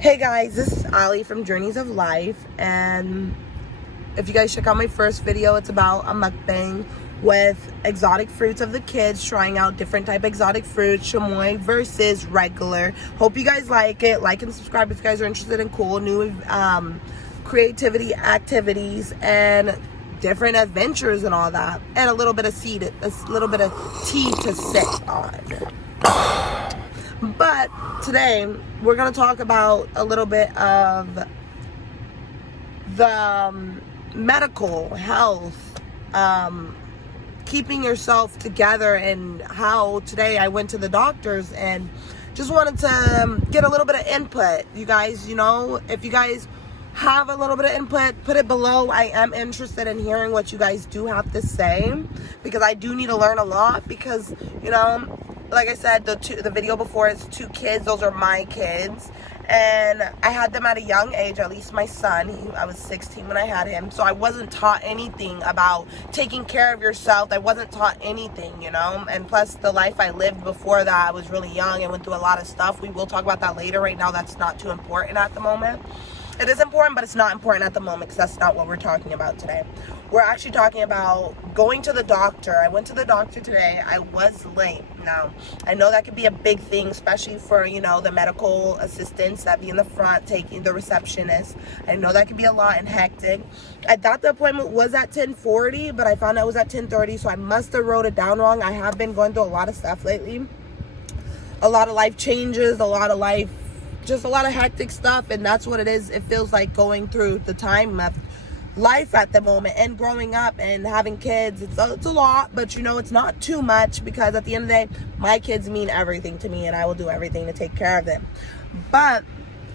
Hey guys, this is Ali from Journeys of Life, and if you guys check out my first video, it's about a mukbang with exotic fruits of the kids, trying out different type of exotic fruits, chamoy versus regular. Hope you guys like it. Like and subscribe if you guys are interested in cool new creativity activities and different adventures and all that, and a little bit of tea to sip on. But today we're going to talk about a little bit of the medical health, keeping yourself together, and how today I went to the doctors and just wanted to get a little bit of input. You guys, if you guys have a little bit of input, put it below. I am interested in hearing what you guys do have to say, because I do need to learn a lot, because like I said, the video before is 2 kids. Those are my kids, and I had them at a young age. At least my son, I was 16 when I had him, so I wasn't taught anything about taking care of yourself. I wasn't taught anything, and plus the life I lived before that, I was really young and went through a lot of stuff. We will talk about that later. Right now, that's not too important at the moment. It is important, but it's not important at the moment, because that's not what we're talking about today. We're actually talking about going to the doctor. I went to the doctor today. I was late. Now, I know that could be a big thing, especially for, the medical assistants that be in the front, taking the receptionist. I know that could be a lot and hectic. I thought the appointment was at 10:40, but I found out it was at 10:30, so I must have wrote it down wrong. I have been going through a lot of stuff lately. A lot of life changes, just a lot of hectic stuff, and that's what it is. It feels like going through the time of life at the moment, and growing up and having kids. It's a lot, but it's not too much, because at the end of the day, my kids mean everything to me, and I will do everything to take care of them. But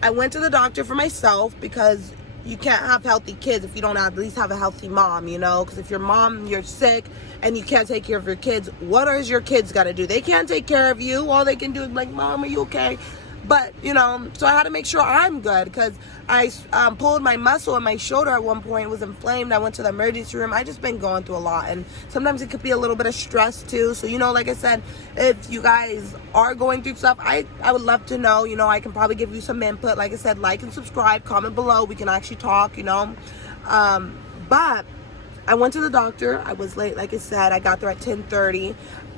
I went to the doctor for myself, because you can't have healthy kids if you don't at least have a healthy mom, because if your mom, you're sick and you can't take care of your kids, what is your kids got to do? They can't take care of you. All they can do is like, Mom, are you okay? But, so I had to make sure I'm good, because I pulled my muscle in my shoulder at one point. It was inflamed. I went to the emergency room. I just been going through a lot, and sometimes it could be a little bit of stress too. So, like I said, if you guys are going through stuff, I would love to know. I can probably give you some input. Like I said, like and subscribe, comment below. We can actually talk, But I went to the doctor. I was late, like I said. I got there at 10:30.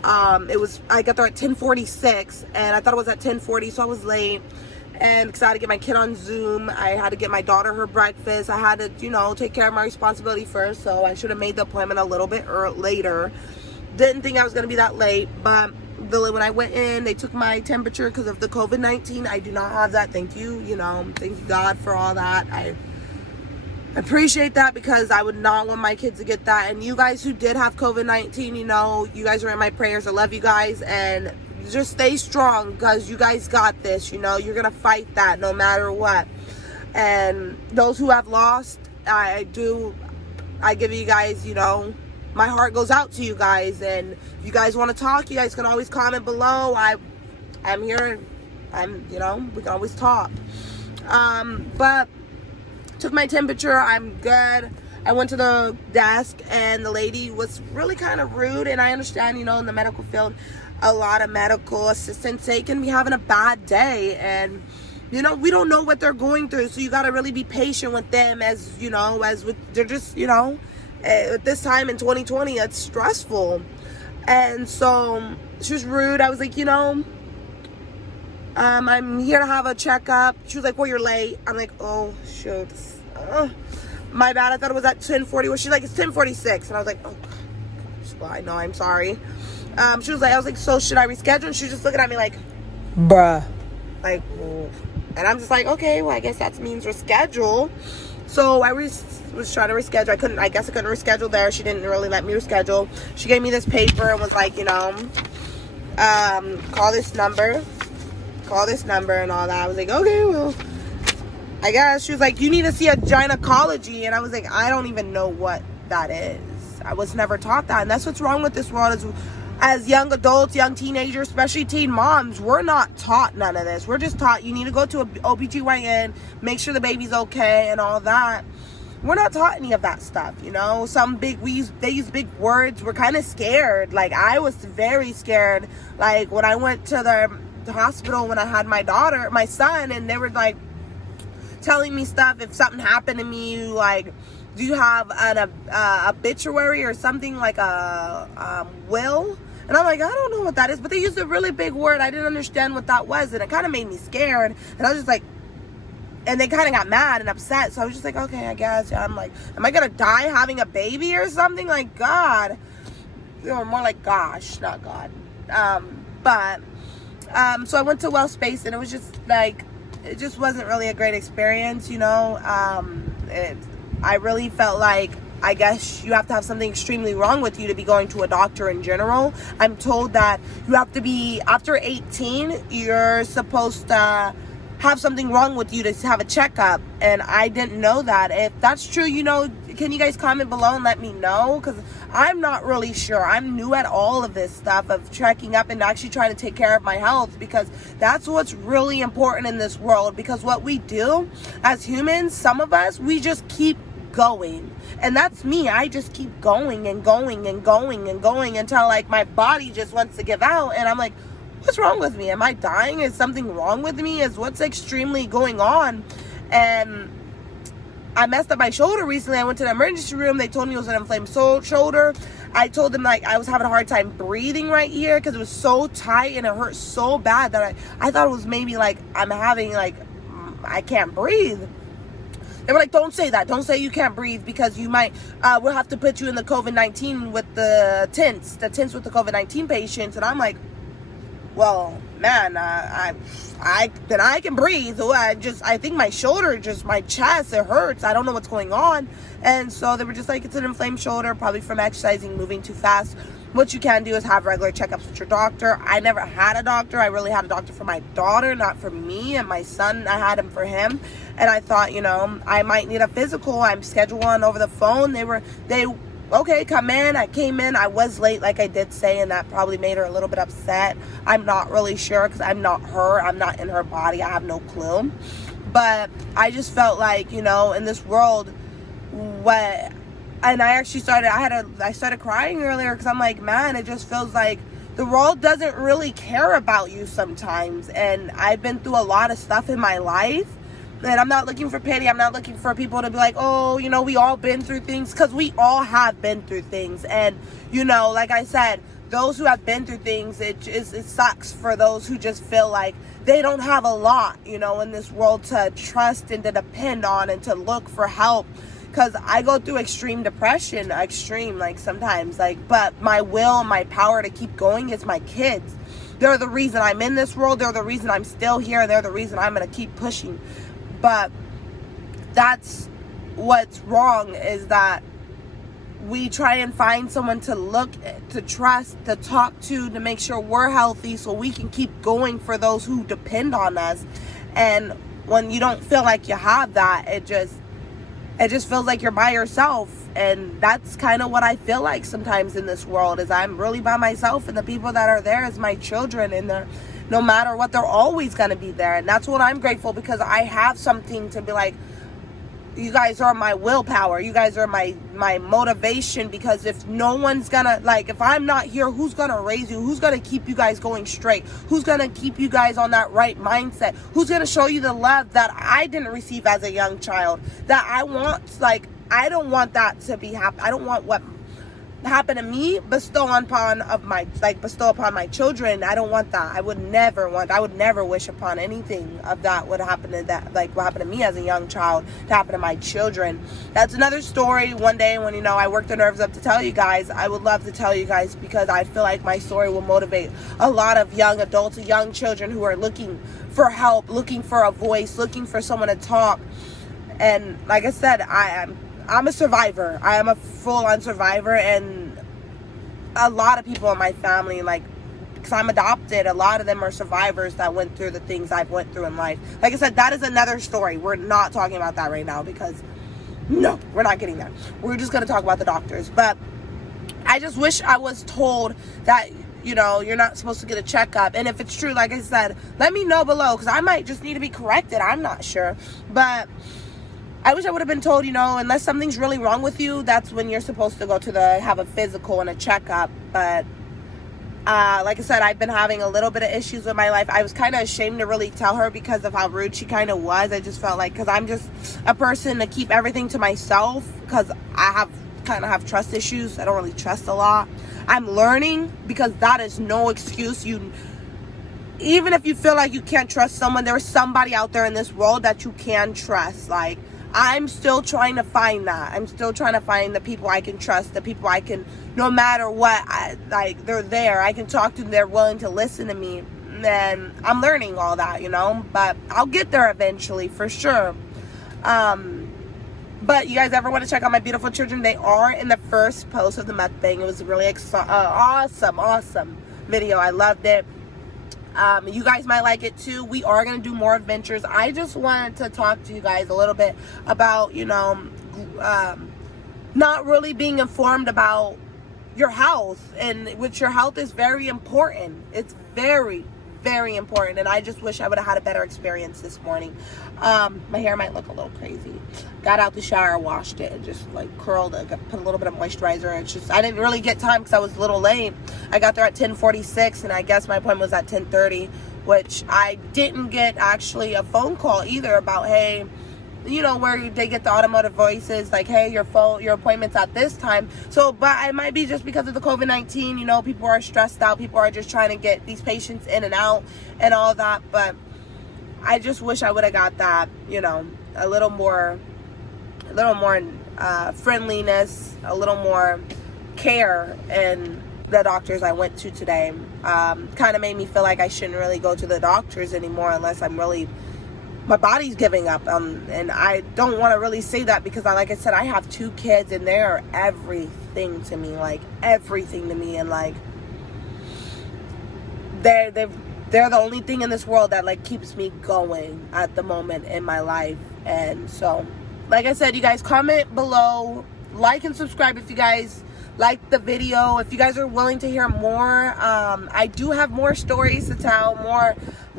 I got there at 10:46, and I thought it was at 10:40, so I was late. And because I had to get my kid on Zoom, I had to get my daughter her breakfast. I had to, take care of my responsibility first, so I should have made the appointment a little bit later. Didn't think I was going to be that late, but when I went in, they took my temperature because of the COVID-19. I do not have that. Thank you, thank you God for all that. I appreciate that, because I would not want my kids to get that. And you guys who did have COVID-19, you guys are in my prayers. I love you guys, and just stay strong, because you guys got this. You're gonna fight that no matter what. And those who have lost, I give you guys, my heart goes out to you guys. And if you guys want to talk, you guys can always comment below. I'm here. We can always talk. But took my temperature. I'm good. I went to the desk, and the lady was really kind of rude. And I understand, in the medical field, a lot of medical assistants, they can be having a bad day, and we don't know what they're going through. So you got to really be patient with them, as they're just, at this time in 2020, it's stressful. And so she was rude. I was like, I'm here to have a checkup. She was like, well, you're late. I'm like, oh, shoot. My bad. I thought it was at 10:40. Well, she's like, it's 10:46. And I was like, oh, gosh. Well, I know. I'm sorry. I was like, so should I reschedule? And she was just looking at me like, bruh. Like, ooh. And I'm just like, okay, well, I guess that means reschedule. So I was trying to reschedule. I guess I couldn't reschedule there. She didn't really let me reschedule. She gave me this paper and was like, call this number and all that. I was like, okay, well, I guess. She was like, you need to see a gynecology. And I was like, I don't even know what that is. I was never taught that. And that's what's wrong with this world, is as young adults, young teenagers, especially teen moms, we're not taught none of this. We're just taught you need to go to a OBGYN, make sure the baby's okay and all that. We're not taught any of that stuff, they use big words. We're kind of scared. Like, I was very scared. Like, when I went to the hospital when I had my son, and they were like, telling me stuff. If something happened to me, like, do you have an obituary or something, like a will? And I'm like, I don't know what that is. But they used a really big word. I didn't understand what that was. And it kind of made me scared. And I was just like, and they kind of got mad and upset. So I was just like, okay, I guess. Yeah, I'm like, am I going to die having a baby or something? Like, God. Or more like gosh, not God. So I went to WellSpace, and it was just like, it just wasn't really a great experience, you know. I really felt like, I guess you have to have something extremely wrong with you to be going to a doctor in general. I'm told that you have to be, after 18, you're supposed to have something wrong with you to have a checkup, and I didn't know that. If that's true, you know, can you guys comment below and let me know? Because I'm not really sure. I'm new at all of this stuff of checking up and actually trying to take care of my health, because that's what's really important in this world. Because what we do as humans, some of us, we just keep going. And that's me. I just keep going and going and going and going until like my body just wants to give out, and I'm like, what's wrong with me? Am I dying? Is something wrong with me? Is what's extremely going on? And I messed up my shoulder recently. I went to the emergency room. They told me it was an inflamed shoulder. I told them like I was having a hard time breathing right here because it was so tight and it hurt so bad that I thought it was maybe like I'm having like, I can't breathe. They were like, don't say that. Don't say you can't breathe, because you might, we'll have to put you in the COVID-19 with the tents with the COVID-19 patients. And I'm like, well, man, I can breathe. I think my shoulder, just my chest, it hurts. I don't know what's going on. And so they were just like, it's an inflamed shoulder, probably from exercising, moving too fast. What you can do is have regular checkups with your doctor. I never had a doctor. I really had a doctor for my daughter, not for me. And my son, I had him for him. And I thought, you know, I might need a physical. I'm scheduled one over the phone. Okay, come in. I came in. I was late, like I did say, and that probably made her a little bit upset. I'm not really sure, because I'm not her. I'm not in her body. I have no clue. But I just felt like, you know, in this world, and I actually started crying earlier, because I'm like, man, it just feels like the world doesn't really care about you sometimes. And I've been through a lot of stuff in my life. And I'm not looking for pity. I'm not looking for people to be like, oh, you know, we all been through things, because we all have been through things. And, you know, like I said, those who have been through things, it sucks for those who just feel like they don't have a lot, you know, in this world to trust and to depend on and to look for help. Because I go through extreme depression, like sometimes, like, but my will and my power to keep going is my kids. They're the reason I'm in this world. They're the reason I'm still here. They're the reason I'm going to keep pushing. But that's what's wrong, is that we try and find someone to look, to trust, to talk to make sure we're healthy, so we can keep going for those who depend on us. And when you don't feel like you have that, it just feels like you're by yourself. And that's kind of what I feel like sometimes in this world, is I'm really by myself, and the people that are there is my children, and no matter what, they're always going to be there. And that's what I'm grateful, because I have something to be like, you guys are my willpower. You guys are my motivation, because if no one's going to, like, if I'm not here, who's going to raise you? Who's going to keep you guys going straight? Who's going to keep you guys on that right mindset? Who's going to show you the love that I didn't receive as a young child, that I want? Like, I don't want that to be happen. I don't want what happened to me bestow upon my children. I don't want that. I would never wish upon anything of that would happen to that, like what happened to me as a young child, to happen to my children. That's another story one day when, you know, I work the nerves up to tell you guys. I would love to tell you guys, because I feel like my story will motivate a lot of young adults, young children who are looking for help, looking for a voice, looking for someone to talk. And like I said, I'm a survivor. I am a full-on survivor, and a lot of people in my family, like, because I'm adopted, a lot of them are survivors that went through the things I've went through in life. Like I said, that is another story. We're not talking about that right now, because no, we're not getting there. We're just going to talk about the doctors. But I just wish I was told that, you know, you're not supposed to get a checkup. And if it's true, like I said, let me know below, because I might just need to be corrected. I'm not sure. But I wish I would have been told, you know, unless something's really wrong with you, that's when you're supposed to go to have a physical and a checkup. But Like I said, I've been having a little bit of issues with my life. I was kind of ashamed to really tell her because of how rude she kind of was. I just felt like, because I'm just a person to keep everything to myself, because I have trust issues. I don't really trust a lot. I'm learning, because that is no excuse. Even if you feel like you can't trust someone, there's somebody out there in this world that you can trust. Like, I'm still trying to find that. I'm still trying to find the people I can trust, the people I can, no matter what, they're there. I can talk to them. They're willing to listen to me. And I'm learning all that, but I'll get there eventually, for sure. But you guys ever want to check out my beautiful children? They are in the first post of the mukbang. It was a really awesome video. I loved it. You guys might like it too. We are going to do more adventures. I just wanted to talk to you guys a little bit about, not really being informed about your health, and which your health is very important. It's very, very important. And I just wish I would have had a better experience this morning. My hair might look a little crazy. Got out the shower, washed it, and just like curled it, put a little bit of moisturizer. It's just, I didn't really get time because I was a little late. I got there at 10:46, and I guess my appointment was at 10:30, which I didn't get actually a phone call either about, hey, where they get the automotive voices, like, hey, your appointment's at this time. So, but it might be just because of the COVID-19, people are stressed out. People are just trying to get these patients in and out and all that. But I just wish I would have got that, a little more friendliness, a little more care in the doctors I went to today. Kind of made me feel like I shouldn't really go to the doctors anymore unless my body's giving up. And I don't want to really say that because, like I said, I have 2 kids and they are everything to me, and like they're the only thing in this world that like keeps me going at the moment in my life. And so, like I said, you guys comment below, like and subscribe if you guys like the video. If you guys are willing to hear more, I do have more stories to tell, more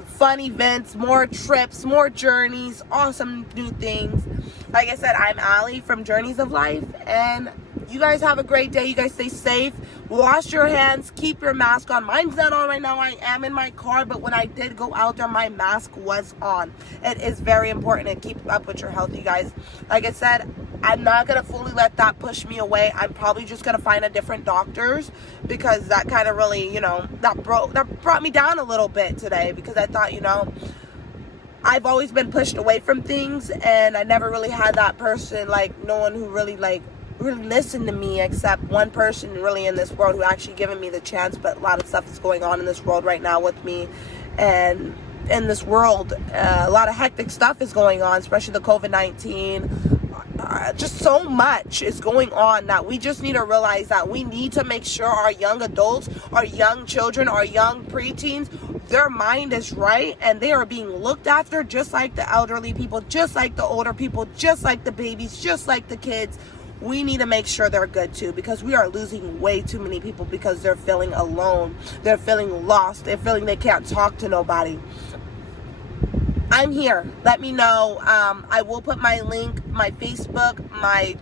fun events, more trips, more journeys, awesome new things. Like I said, I'm Allie from Journeys of Life, and you guys have a great day. You guys stay safe, wash your hands, keep your mask on. Mine's not on right now. I am in my car, but when I did go out there, my mask was on. It is very important to keep up with your health, you guys. Like I said, I'm not going to fully let that push me away. I'm probably just going to find a different doctors, because that kind of really, that brought me down a little bit today, because I thought, I've always been pushed away from things, and I never really had that person, like no one who really listened to me, except one person really in this world who actually given me the chance. But a lot of stuff is going on in this world right now with me, and in this world, a lot of hectic stuff is going on, especially the COVID-19. Just so much is going on that we just need to realize that we need to make sure our young adults, our young children, our young preteens, their mind is right and they are being looked after just like the elderly people, just like the older people, just like the babies, just like the kids. We need to make sure they're good too, because we are losing way too many people because they're feeling alone. They're feeling lost. They're feeling they can't talk to nobody. I'm here. Let me know. I will put my link, my Facebook, I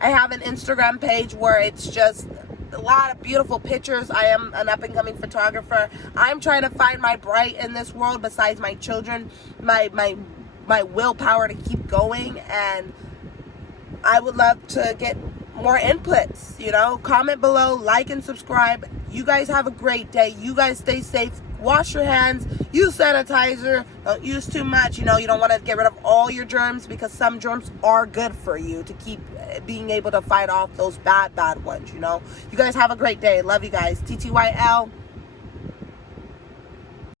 have an Instagram page where it's just a lot of beautiful pictures. I am an up-and-coming photographer. I'm trying to find my bright in this world besides my children, my willpower to keep going, and I would love to get more inputs, comment below, like and subscribe. You guys have a great day. You guys stay safe. Wash your hands, use sanitizer, don't use too much. You don't want to get rid of all your germs, because some germs are good for you to keep being able to fight off those bad ones. You guys have a great day. Love you guys. TTYL.